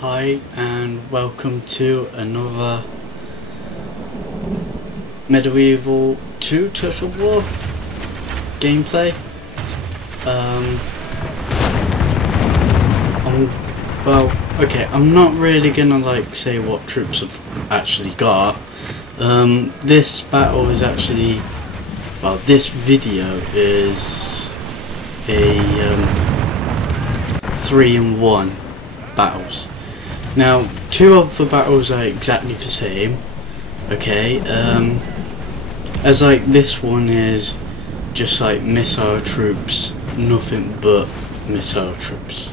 Hi and welcome to another Medieval 2 Total War gameplay. I'm not really gonna say what troops I've actually got. This battle is actually, this video is a 3-in-1 battles. Now, 2 of the battles are exactly the same, okay, as this one is just missile troops, nothing but missile troops,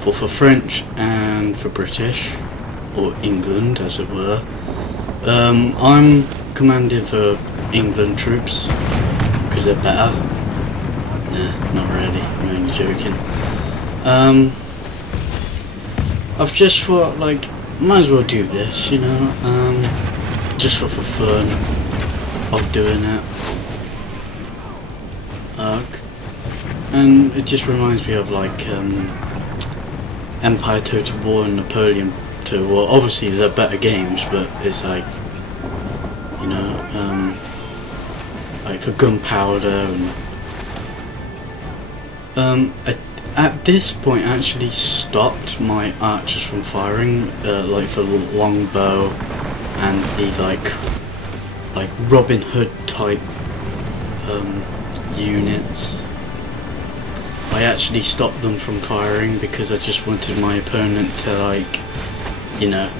for French and for British, or England as it were. I'm commanding the England troops, because they're better. Nah, not really, I'm only joking. I've just thought, might as well do this, you know, just for fun of doing it. And it just reminds me of Empire Total War and Napoleon Total War. Obviously they're better games, but it's you know, for gunpowder and at this point I actually stopped my archers from firing, for the longbow and these Robin Hood type units. I actually stopped them from firing because I just wanted my opponent to you know,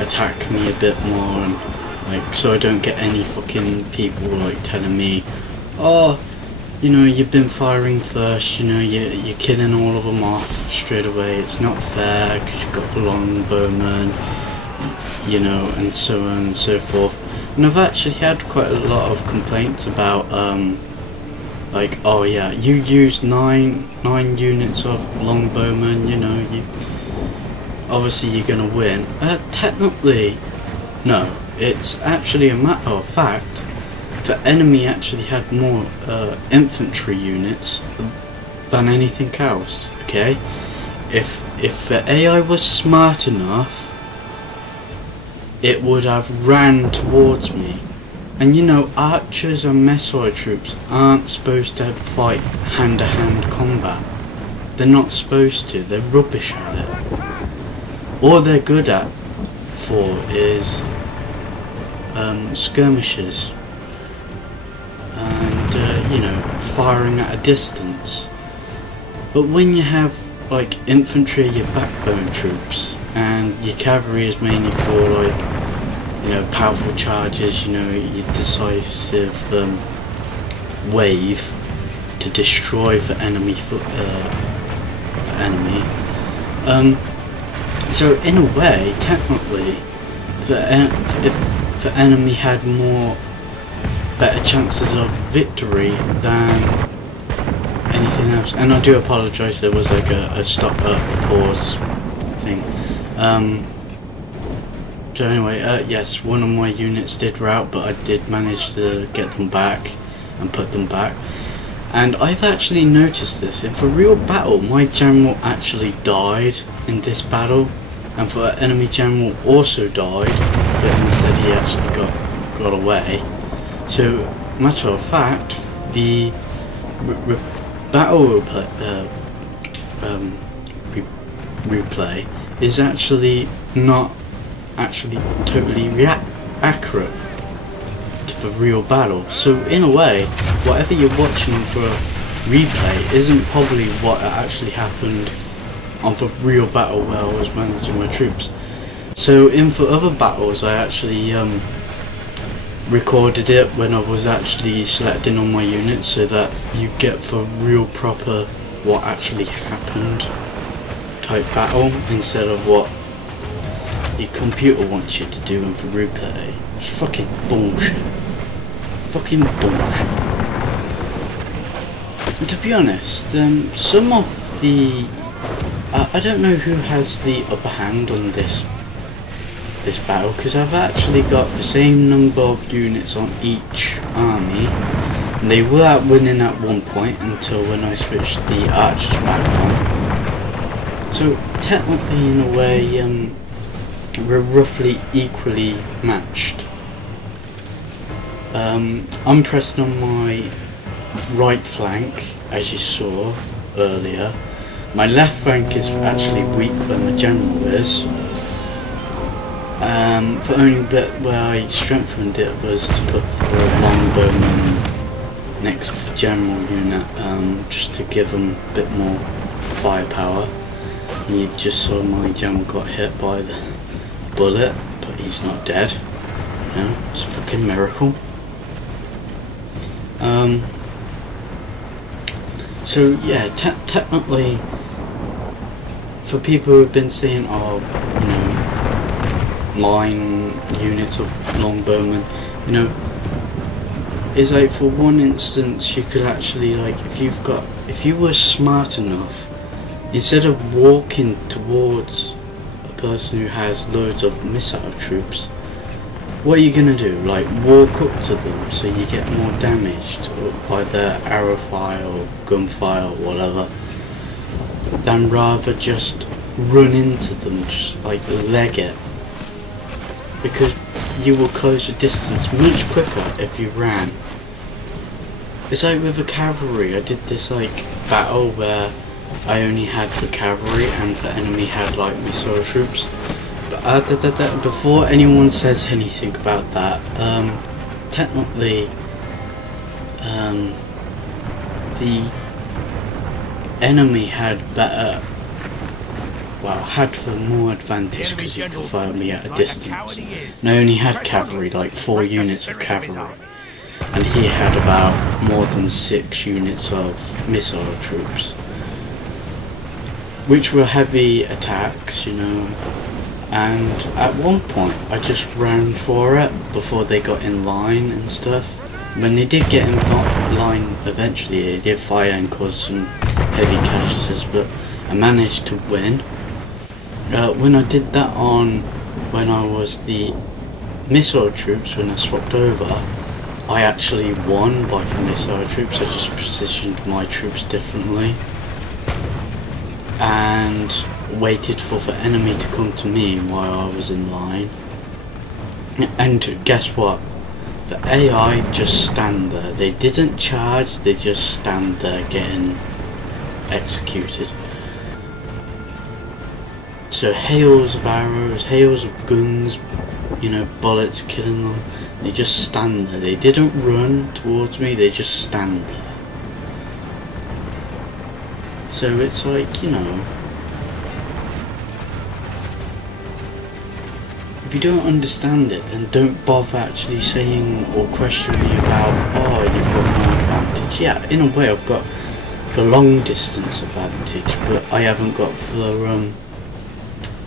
attack me a bit more, and so I don't get any fucking people telling me, oh, you know, you've been firing first, you know, you're killing all of them off straight away, it's not fair because you've got the longbowman, you know, and so on and so forth. And I've actually had quite a lot of complaints about, oh yeah, you used nine units of longbowmen, you know, obviously you're gonna win. Technically, no, it's actually a matter of fact. The enemy actually had more infantry units than anything else, okay? If the AI was smart enough, it would have ran towards me. And you know, archers and missile troops aren't supposed to fight hand-to-hand combat. They're not supposed to, they're rubbish at it. All they're good at is skirmishes. And you know, firing at a distance. But when you have infantry, your backbone troops, and your cavalry is mainly for you know, powerful charges, you know, your decisive wave to destroy the enemy so in a way, technically, if the enemy had better chances of victory than anything else. And I do apologise, there was a stop, pause thing. So anyway, yes, one of my units did rout, but I did manage to get them back and put them back. And I've actually noticed this, in for real battle, my general actually died in this battle, and for enemy general also died, but instead he actually got away. So, matter of fact, the battle replay is actually not totally accurate to the real battle. So in a way, whatever you're watching for a replay isn't probably what actually happened on the real battle where I was managing my troops. So in for other battles, I actually recorded it when I was actually selecting all my units, so that you get the real proper what actually happened type battle, instead of what the computer wants you to do in the replay. It's fucking bullshit. Fucking bullshit. And to be honest, some of the I don't know who has the upper hand on this battle, because I've actually got the same number of units on each army, and they were winning at one point until when I switched the archers back on. So technically, in a way, we're roughly equally matched. I'm pressed on my right flank, as you saw earlier. My left flank is actually weak where my general is. The only bit where I strengthened it was to put for a longbowman next to the general unit, just to give them a bit more firepower. And you just saw my general got hit by the bullet, but he's not dead. You know, it's a fucking miracle. So yeah, technically, for people who have been saying, oh, you know, line units of longbowmen, you know, it's like for one instance you could actually, like, if you were smart enough, instead of walking towards a person who has loads of missile troops, what are you gonna do? Like, walk up to them so you get more damaged by their arrow fire or gunfire or whatever, than rather just run into them, just like leg it, because you will close the distance much quicker if you ran. It's like with the cavalry. I did this like battle where I only had for cavalry and the enemy had like missile troops. But before anyone says anything about that, technically the enemy had better, well, had the more advantage because he could fire me at a distance. And I only had cavalry, like 4 units of cavalry, and he had about more than 6 units of missile troops, which were heavy attacks, you know. And at one point I just ran for it before they got in line and stuff. When they did get in line eventually, they did fire and cause some heavy casualties, but I managed to win. When I did that when I was the missile troops, when I swapped over, I actually won by the missile troops. I just positioned my troops differently and waited for the enemy to come to me while I was in line. And guess what? The AI just stand there. They didn't charge, they just stand there getting executed. So hails of arrows, hails of guns, you know, bullets killing them. They just stand there. They didn't run towards me, they just stand there. So it's like, you know, if you don't understand it, then don't bother actually saying or questioning me about, oh, you've got more advantage. Yeah, in a way I've got the long distance advantage, but I haven't got the,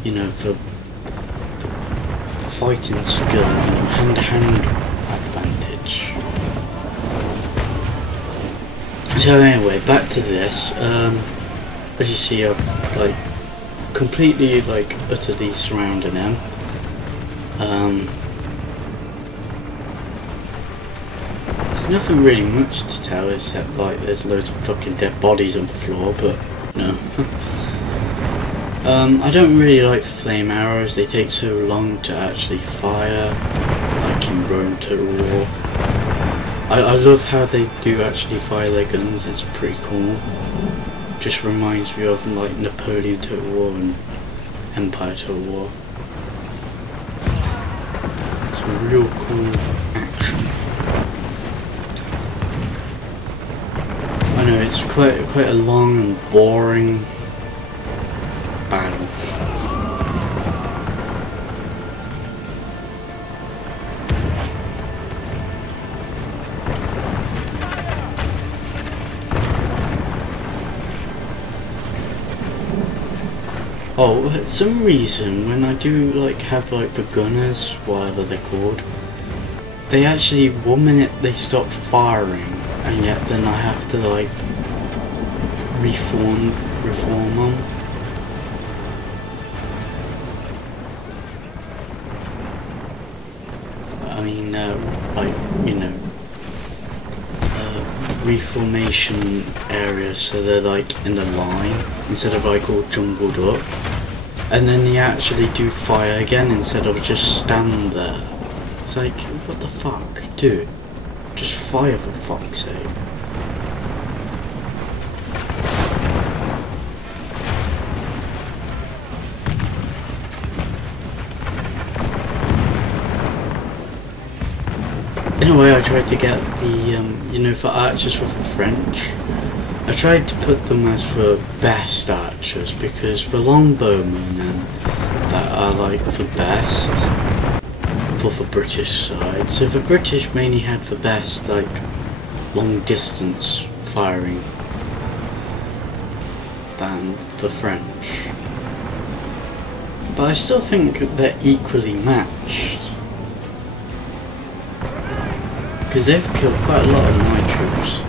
you know, the fighting skill, you know, hand-to-hand advantage. So anyway, back to this. As you see, I've like completely, like, utterly surrounded him. There's nothing really much to tell except like there's loads of fucking dead bodies on the floor, but no. I don't really like the flame arrows. They take so long to actually fire, like in Rome Total War. I love how they do actually fire their guns. It's pretty cool. Just reminds me of like Napoleon Total War and Empire Total War. Real cool action. I know it's quite a long and boring battle. Oh, for some reason when I do like have like the gunners, whatever they're called, they actually 1 minute they stop firing, and yet then I have to like reform them. I mean, like, you know, reformation area, so they're like in a line instead of like all jumbled up, and then they actually do fire again instead of just stand there. It's like, what the fuck, dude? Just fire for fuck's sake. In a way, I tried to get the, you know, for archers for French, I tried to put them as for best archers, because for longbowmen and that are like for best, for British side. So for British mainly had for best, like, long distance firing than for French. But I still think they're equally matched. Because they've killed quite a lot of my troops,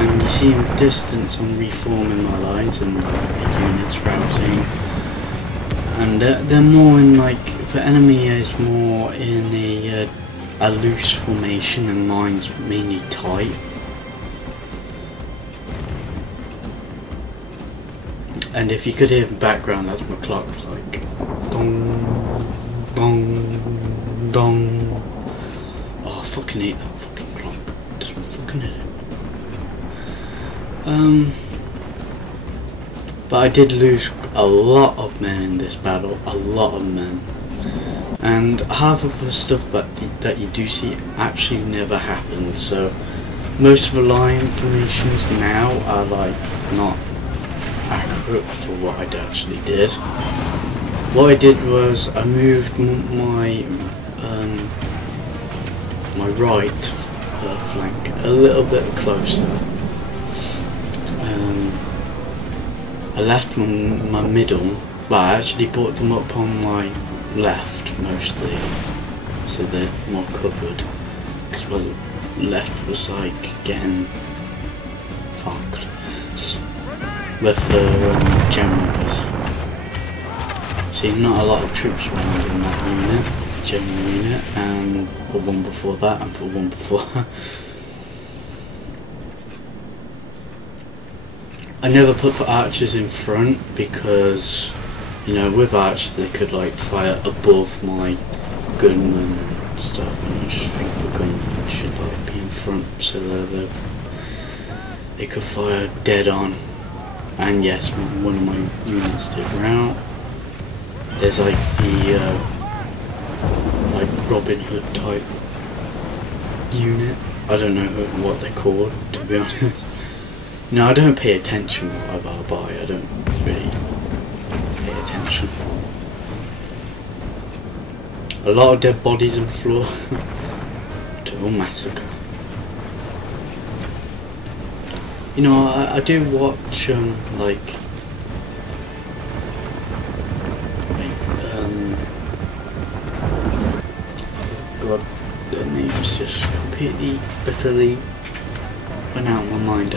and you see distance on reforming my lines and like, units routing, and they're more in like, for enemy is more in a loose formation and mine's mainly tight. And if you could hear in the background, that's my clock, like dong, dong, dong. Oh, I fucking hate that fucking clock. Just fucking hate it. But I did lose a lot of men in this battle, a lot of men. And half of the stuff that you do see actually never happened, so most of the line formations now are like not accurate for what I actually did. What I did was I moved my my right flank a little bit closer. I left my middle, but I actually brought them up on my left mostly, so they're more covered, because my left was like getting fucked with the generals. See, not a lot of troops around in that unit, for general unit, and for one before that, and for one before that. I never put the archers in front because, you know, with archers they could like fire above my gunmen and stuff, and I just think the gunmen should like be in front so that they could fire dead on. And yes, one of my units did rout. There's like the like Robin Hood type unit. I don't know what they're called, to be honest. No, I don't pay attention what I buy. I don't really pay attention. A lot of dead bodies on the floor. Total massacre. You know, I do watch like God, the name's just completely bitterly went out of my mind.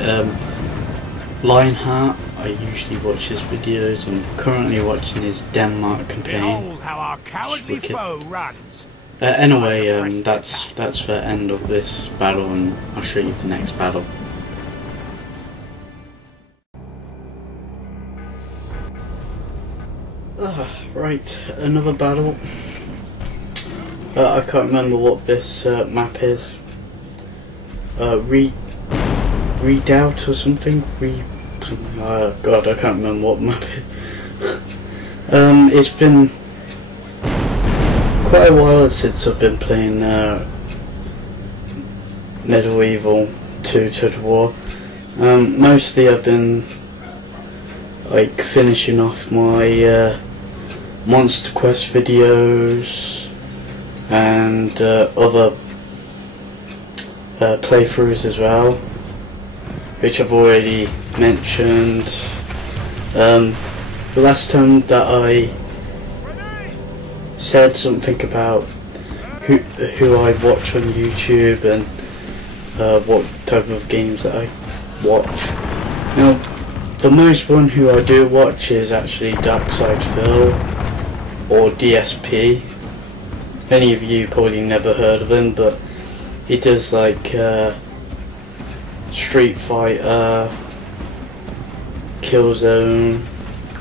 Lionheart, I usually watch his videos. I'm currently watching his Denmark campaign. Behold how our cowardly foe runs. Anyway, that's the end of this battle, and I'll show you the next battle. Right, another battle. I can't remember what this map is. Redoubt or something? God, I can't remember what map it is. It's been quite a while since I've been playing Medieval 2 Total War. Mostly I've been like finishing off my Monster Quest videos and other playthroughs as well, which I've already mentioned. The last time that I said something about who I watch on YouTube and what type of games that I watch. Now, the most one who I do watch is actually Darkside Phil or DSP. Many of you probably never heard of him, but he does like Street Fighter, Killzone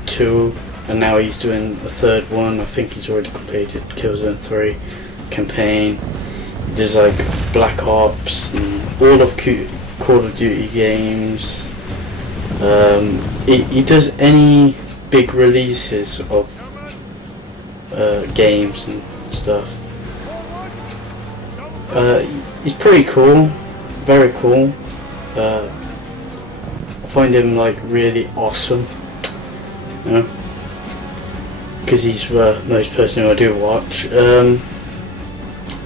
2, and now he's doing a third one. I think he's already completed Killzone 3 campaign. He does like Black Ops and all of Call of Duty games. He does any big releases of games and stuff. He's pretty cool, very cool. I find him like really awesome, you know, because he's the most person who I do watch.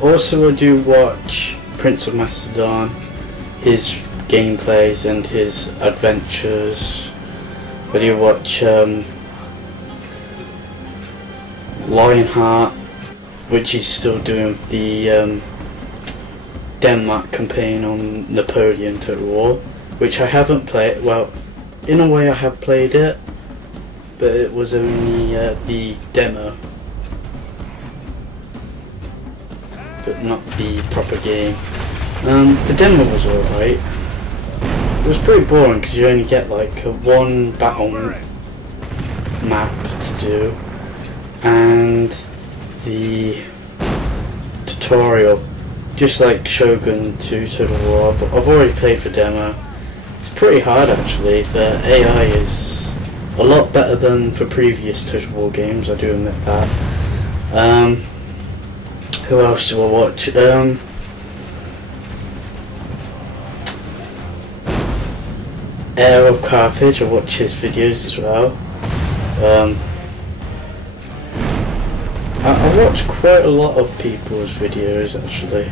Also I do watch Prince of Macedon, his gameplays and his adventures. I do watch Lionheart, which is still doing the Denmark campaign on Napoleon Total War, which I haven't played. Well, in a way I have played it, but it was only the demo, but not the proper game. The demo was alright. It was pretty boring because you only get like one battle map to do, and the tutorial, just like Shogun 2 Total War. I've already played the demo. It's pretty hard actually. The AI is a lot better than for previous Total War games, I do admit that. Who else do I watch? Heir of Carthage, I watch his videos as well. I watch quite a lot of people's videos actually.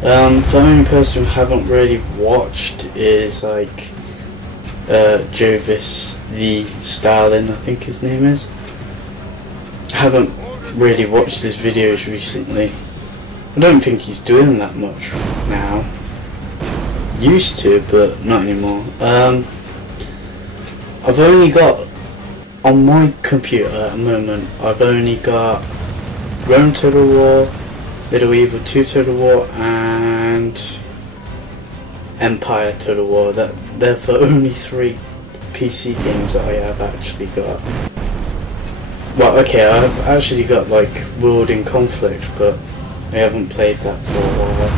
The only person who I haven't really watched is like Jovis the Stalin, I think his name is. I haven't really watched his videos recently. I don't think he's doing that much now. Used to, but not anymore. I've only got, on my computer at the moment, I've only got Rome Total War, Medieval 2 Total War, and Empire Total War. They're the only 3 PC games that I have actually got. Well, okay, I've actually got like World in Conflict, but I haven't played that for a while.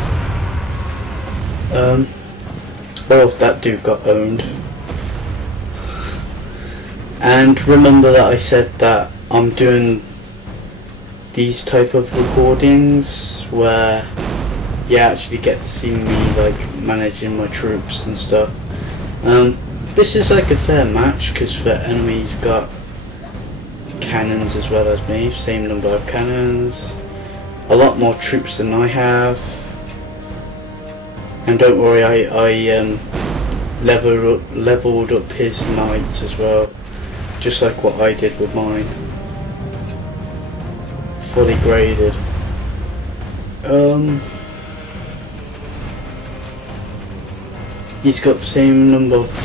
Oh, that dude got owned. And remember that I said that I'm doing these type of recordings where you actually get to see me like managing my troops and stuff. This is like a fair match because the enemy's got cannons as well as me, same number of cannons, a lot more troops than I have. And don't worry, I leveled up his knights as well, just like what I did with mine. Fully graded. He's got the same number of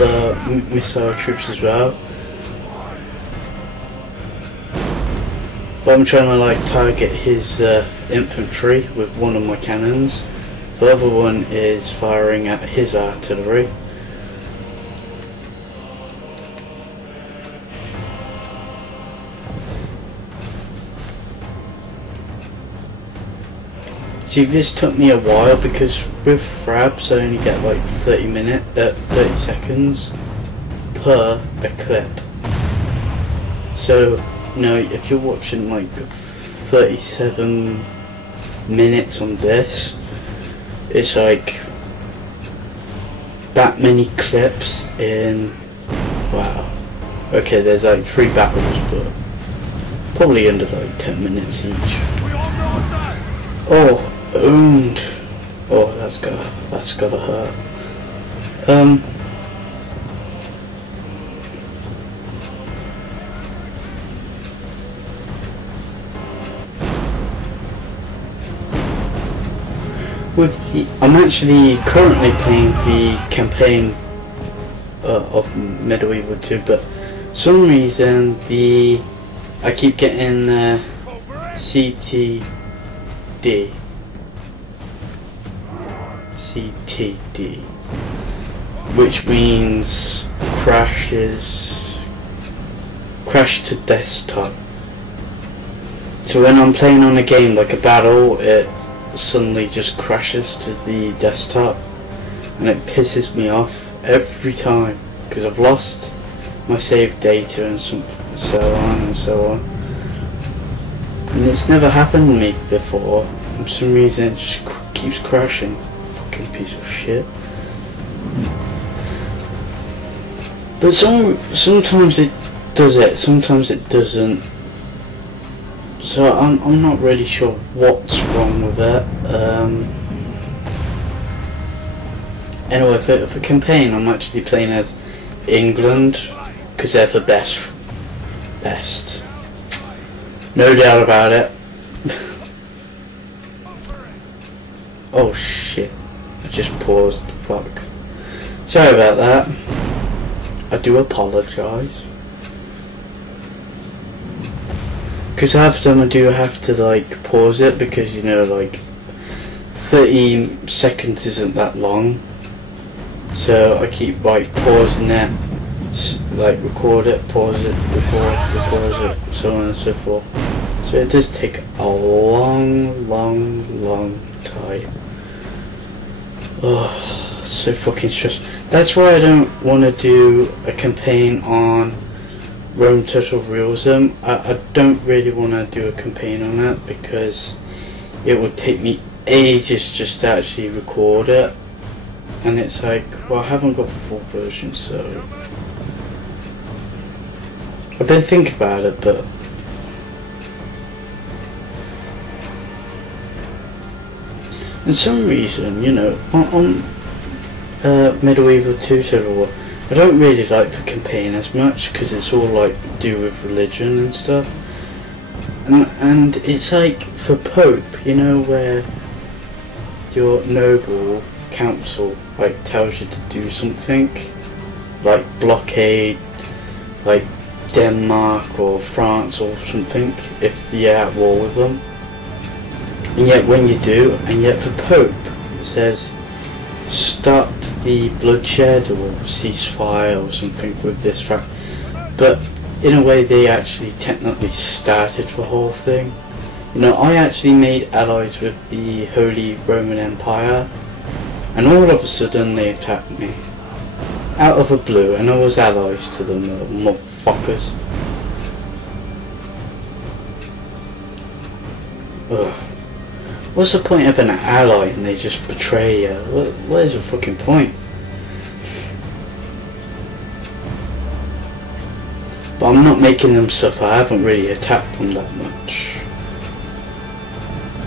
missile troops as well. But I'm trying to like target his infantry with one of my cannons. The other one is firing at his artillery. See, this took me a while because with Frabs I only get like 30 seconds per a clip. So, you know, if you're watching like 37 minutes on this, it's like that many clips in, wow. Okay, there's like 3 battles, but probably under like 10 minutes each. Oh, owned. Oh, that's gotta hurt. I'm actually currently playing the campaign of Medieval 2, but some reason I keep getting CTD. which means crash to desktop. So when I'm playing on a game like a battle, it suddenly just crashes to the desktop, and it pisses me off every time because I've lost my saved data and so on and so on. And it's never happened to me before. For some reason it just keeps crashing. Fucking piece of shit. But sometimes it does it, sometimes it doesn't. So I'm not really sure what's wrong with it. Anyway, for campaign, I'm actually playing as England because they're the best. No doubt about it. Oh shit! I just paused. Fuck. Sorry about that. I do apologise. Because half the time I do have to like pause it because, you know, like 30 seconds isn't that long. So I keep like pausing it, like record it, pause it, pause it, so on and so forth. So it does take a long time. Oh, so fucking stressful. That's why I don't want to do a campaign on Rome Total Realism. I don't really want to do a campaign on it because it would take me ages just to actually record it, and it's like, well, I haven't got the full version, so I've been thinking about it, but for some reason, you know, on Medieval 2 Total War, I don't really like the campaign as much because it's all like do with religion and stuff, and it's like for Pope, you know, where your noble council like tells you to do something, like blockade, like Denmark or France or something if you're at war with them, and yet when you do, and yet for Pope it says stop the bloodshed or ceasefire or something with this fact, but in a way they actually technically started the whole thing. You know, I actually made allies with the Holy Roman Empire, and all of a sudden they attacked me out of the blue, and I was allies to them, motherfuckers. Ugh. What's the point of an ally and they just betray you? What is the fucking point? But I'm not making them suffer. I haven't really attacked them that much.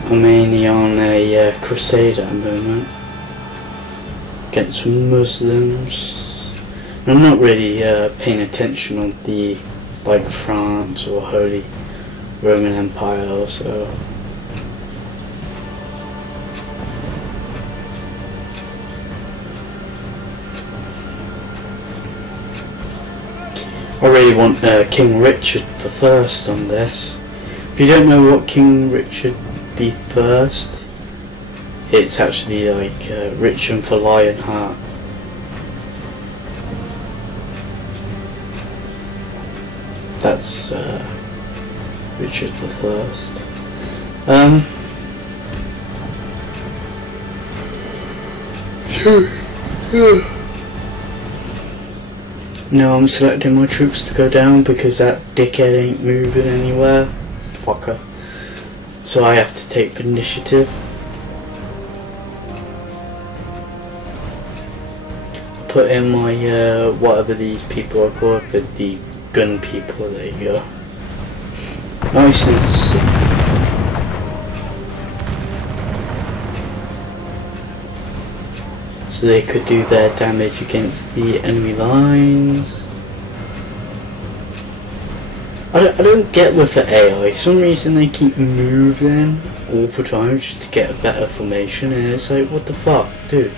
I'm mainly on a crusade at the moment against Muslims. I'm not really paying attention on the like France or Holy Roman Empire, so. I really want King Richard I on this. If you don't know what King Richard I, it's actually like Richard for Lionheart. That's Richard I. No, I'm selecting my troops to go down because that dickhead ain't moving anywhere. Fucker. So I have to take the initiative. I'll put in my whatever these people are called, for the gun people. There you go. Nice and sick. So they could do their damage against the enemy lines. I don't get with the AI. For some reason they keep moving all the time just to get a better formation, and it's like, what the fuck, dude?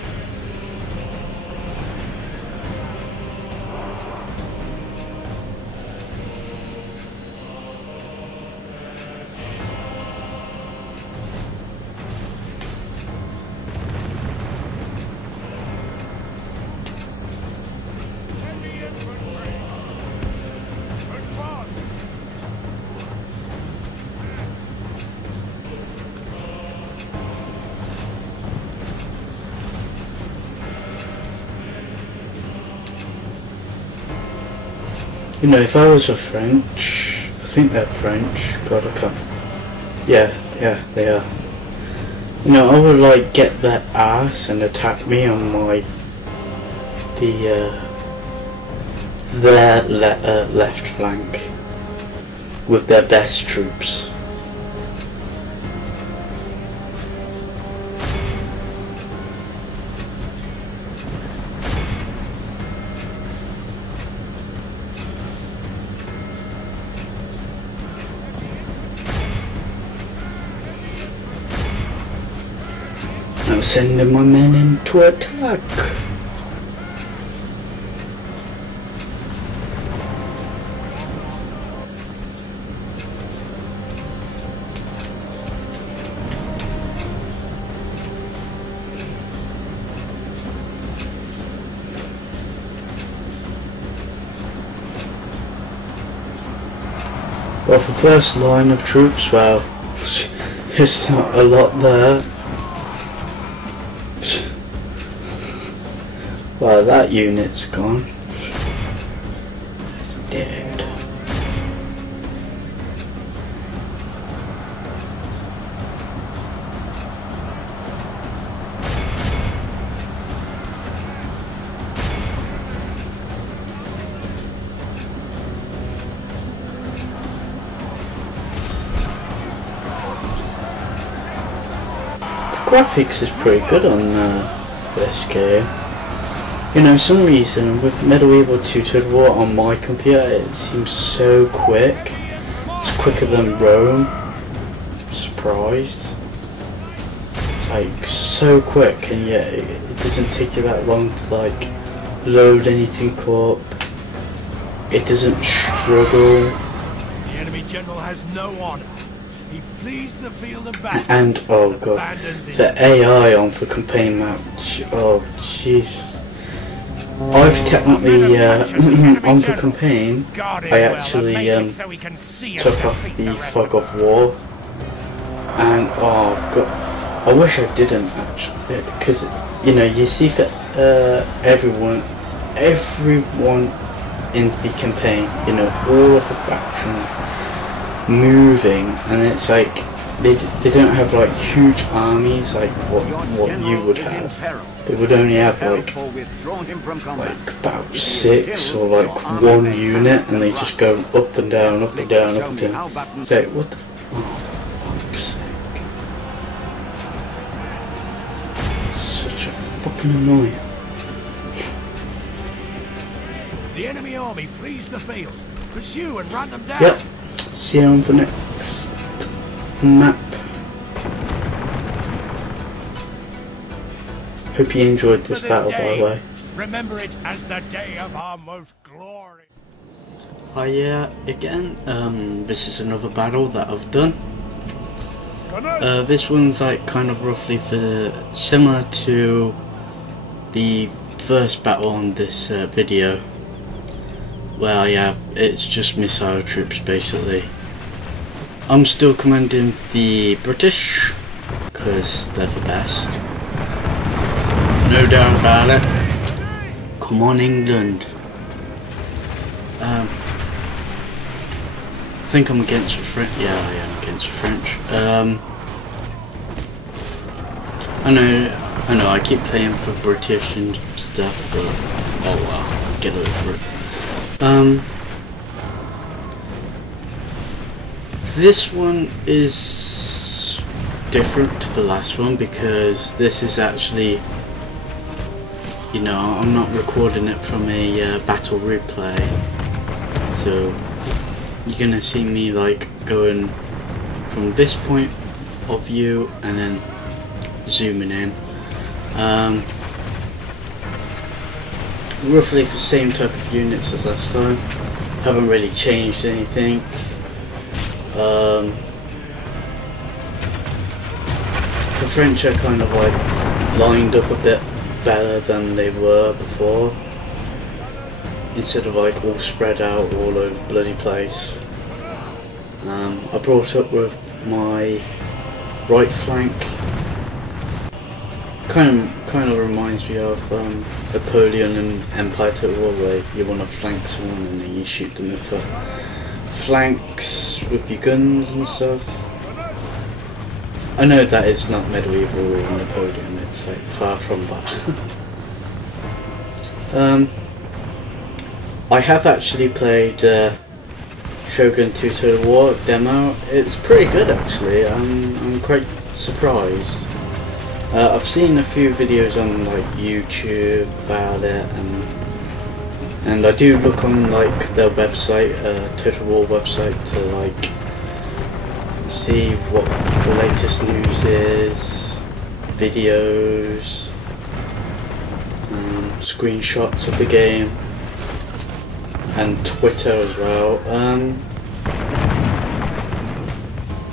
You know, if I was a French, I think they're French. God, I can't. Yeah, they are. You know, I would like get their ass and attack me on their left flank with their best troops. Now sending my men in to attack. Well, for first line of troops, well, it's not a lot there. Well, that unit's gone. It's dead. The graphics is pretty good on this game. You know, for some reason with Medieval 2 Total War on my computer it seems so quick. It's quicker than Rome. I'm surprised. It's like so quick, and yet it doesn't take you that long to like load anything up. It doesn't struggle. The enemy general has no honor. He flees the field of battle. And oh god, the AI on the campaign map. Oh jeez. I've technically, on the campaign, I actually took off the fog of war, and oh god, I wish I didn't actually, because you know, you see that everyone in the campaign, you know, all of the factions moving, and it's like they don't have like huge armies like what you would have. They would only have like about 6 or like 1 unit, and they just go up and down, up and down, up and down. It's like, what the oh, for fuck's sake. Such a fucking annoying. The enemy army flees the field. Pursue and run them down. Yep. See you on the next map. Hope you enjoyed this battle, by the way. Remember it as the day of our most glory. Hi, yeah, again. This is another battle that I've done. This one's like kind of roughly similar to the first battle on this video, where it's just missile troops basically. I'm still commanding the British because they're the best. No doubt about it. Come on, England. I think I'm against the French. Yeah, I am against the French. I know. I keep playing for British and stuff, but oh well, get over it. This one is different to the last one because this is actually, you know, I'm not recording it from a battle replay, so you're gonna see me like going from this point of view and then zooming in. Roughly the same type of units as last time. Haven't really changed anything. The French are kind of like lined up a bit better than they were before, instead of like all spread out all over the bloody place. I brought up with my right flank kind of reminds me of Napoleon and Empire Total War, where you want to flank someone and then you shoot them with flanks with your guns and stuff. I know that it's not medieval or Napoleon, it's like far from that. I have actually played Shogun 2 Total War demo. It's pretty good actually. I'm quite surprised. I've seen a few videos on like YouTube about it, and I do look on like their website, Total War website, to like see what the latest news is, videos, screenshots of the game, and Twitter as well.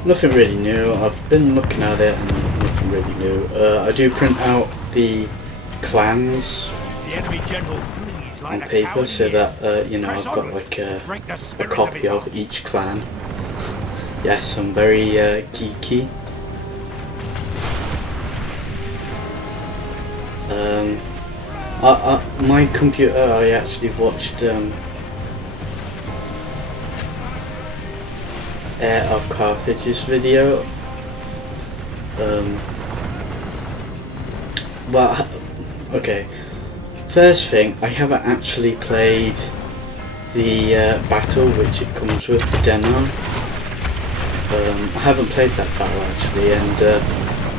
Nothing really new. I've been looking at it and nothing really new. I do print out the clans The enemy general flees like on a paper coward so he is. that you know, Press I've got onward. like Break the a spirit copy his of heart. each clan. Yes, I'm very geeky. My computer, I actually watched Heir of Carthage's video. Well, okay. First thing, I haven't actually played the battle which it comes with, the demo. I haven't played that battle actually, and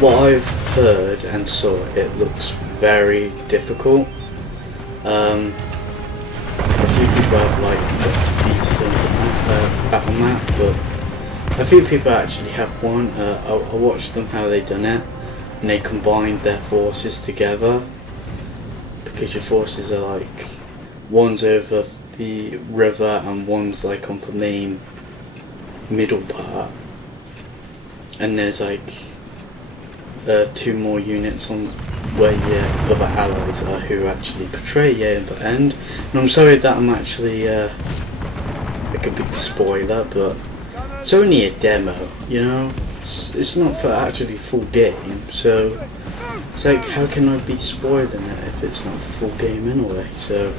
what I've heard and saw, it looks very difficult. A few people have like got defeated on the battle map, but a few people actually have won. I watched them how they done it, and they combined their forces together, because your forces are like, one's over the river and one's like on the main middle part, and there's like two more units on where your other allies are, who actually portray you in the end. And I'm sorry that I'm actually like a big spoiler, but it's only a demo, you know. It's not for actually full game, so it's like, how can I be spoiling it if it's not for full game anyway? So,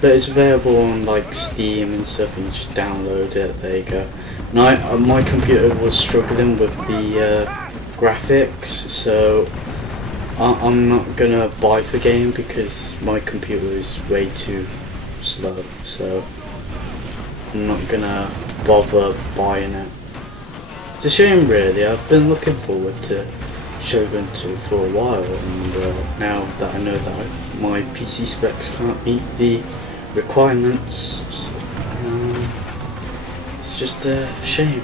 but it's available on like Steam and stuff, and you just download it. There you go. Now my computer was struggling with the graphics, so I'm not gonna buy the game because my computer is way too slow, so I'm not gonna bother buying it. It's a shame really. I've been looking forward to Shogun 2 for a while, and now that I know that my PC specs can't meet the requirements, it's just a shame.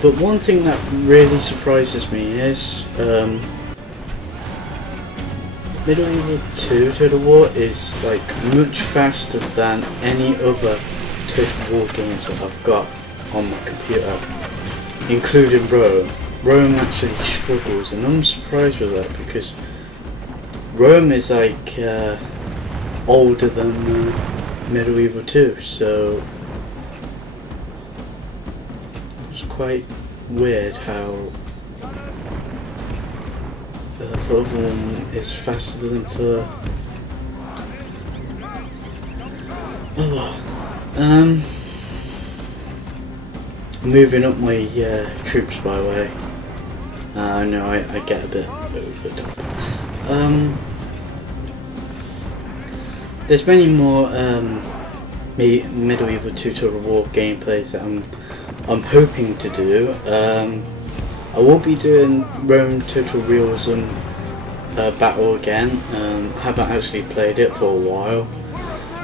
But one thing that really surprises me is Medieval 2 Total War is like much faster than any other Total War games that I've got on my computer, including Rome. Rome actually struggles, and I'm surprised with that because Rome is like older than Medieval 2, so it's quite weird how the other one is faster than the other. Moving up my troops, by the way. I know I get a bit over the top. There's many more Medieval 2 Total War gameplays that I'm hoping to do. I will be doing Rome Total Realism battle again. I haven't actually played it for a while.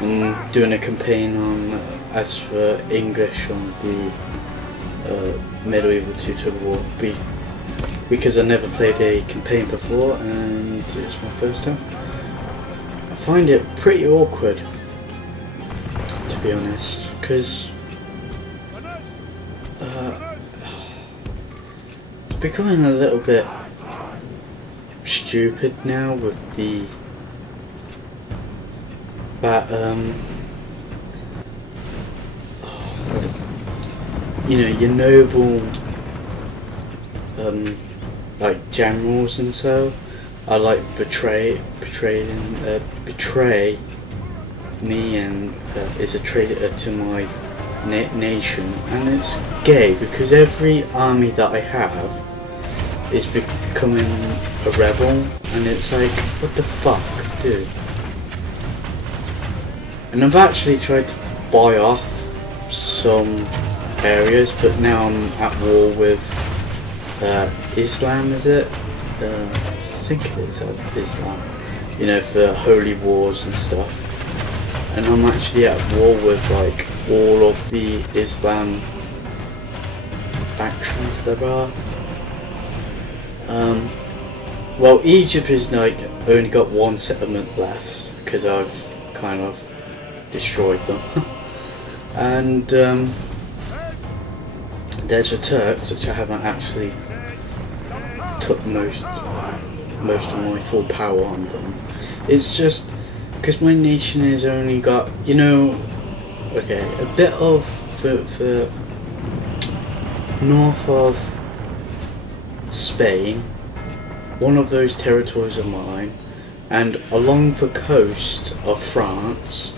I'm doing a campaign on, as for English, on the Medieval 2 Total War because I never played a campaign before and it's my first time. I find it pretty awkward, to be honest, because it's becoming a little bit stupid now with the you know, your noble like generals and so, I like betray me and is a traitor to my nation, and it's gay because every army that I have is becoming a rebel, and it's like, what the fuck, dude? And I've actually tried to buy off some areas, but now I'm at war with Islam, is it? I think it is Islam, you know, for holy wars and stuff. And I'm actually at war with like all of the Islam factions there are. Well, Egypt is like only got one settlement left because I've kind of destroyed them. And there's the Turks, which I haven't actually took most of my full power on them. It's just because my nation has only got, you know, okay, a bit of for north of Spain, one of those territories are mine, and along the coast of France,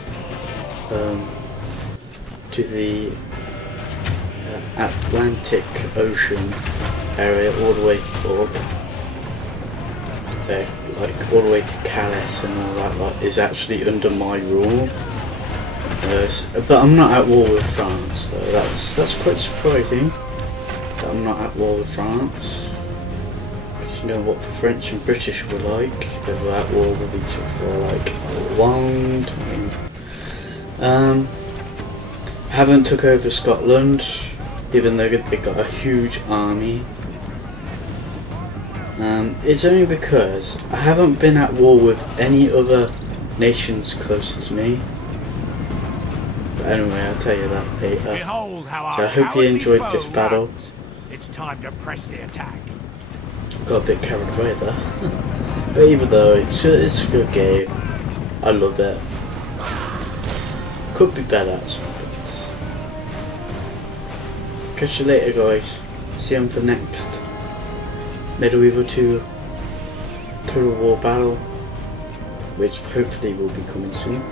to the Atlantic Ocean area, all the way up, like all the way to Calais and all that lot, is actually under my rule. But I'm not at war with France, so that's quite surprising that I'm not at war with France. Because you know what the French and British were like, they were at war with each other for like a long time. Haven't took over Scotland, even though they got a huge army. It's only because I haven't been at war with any other nations closer to me. But anyway, I'll tell you that later. So I hope you enjoyed this battle. It's time to press the attack. Got a bit carried away there. But even though it's a good game, I love it. Could be better at some points. Catch you later, guys. See you on the next Medieval 2 Total War battle, which hopefully will be coming soon.